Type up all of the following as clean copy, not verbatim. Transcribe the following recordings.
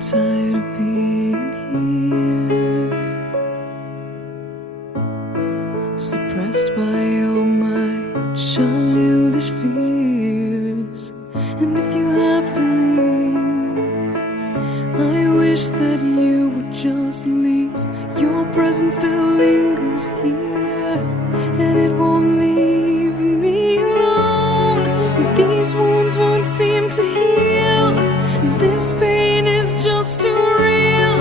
tired of being here, suppressed by all my childish fears. And if you have to leave, I wish that you would just leave. Your presence still lingers here, and it won't leave me alone. These wounds won't seem to heal. This pain is just too real.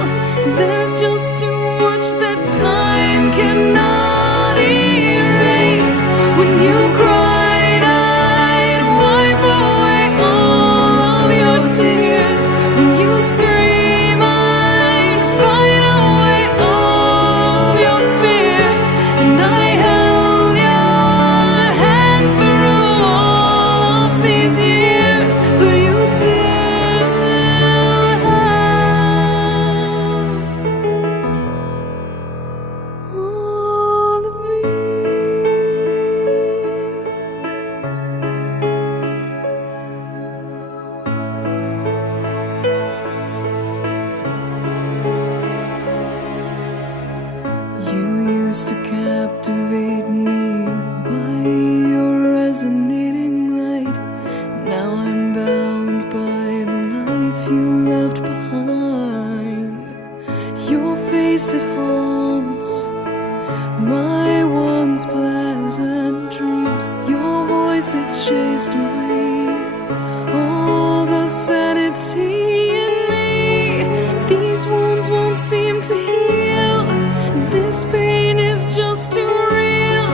There's just too much that time cannot erase. When you cried, I'd wipe away all of your tears. When you'd scream, I'd fight away all of your fears. And I held your hand through all of these years, but you still all of me. You used to captivate me by your resonating light. Now I'm bound by the life you left behind. Your face, it haunts my once pleasant dreams. Your voice, it chased away all the sanity in me. These wounds won't seem to heal. This pain is just too real.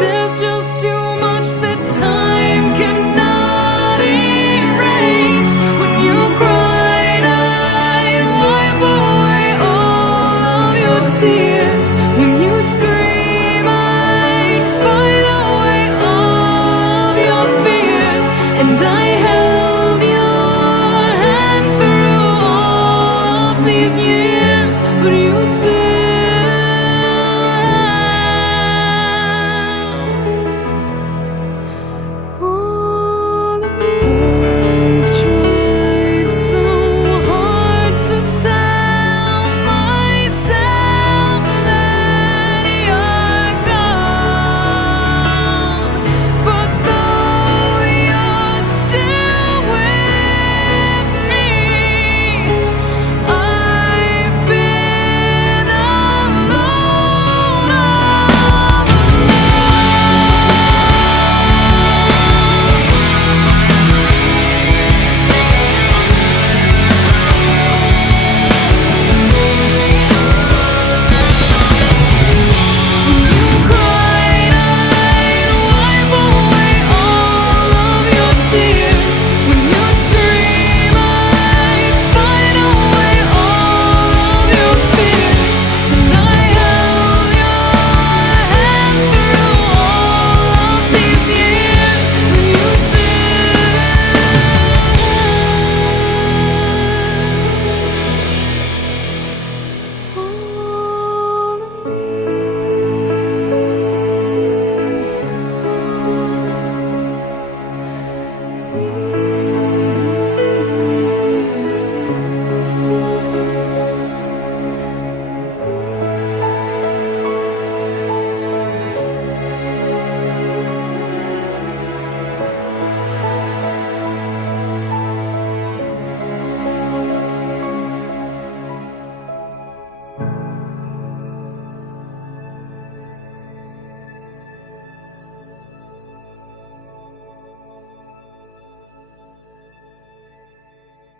There's just too much that time cannot erase. When you cried, I'd wipe away all of your tears. When you scream, I'd fight away all of your fears. And I held your hand through all of these years, but you still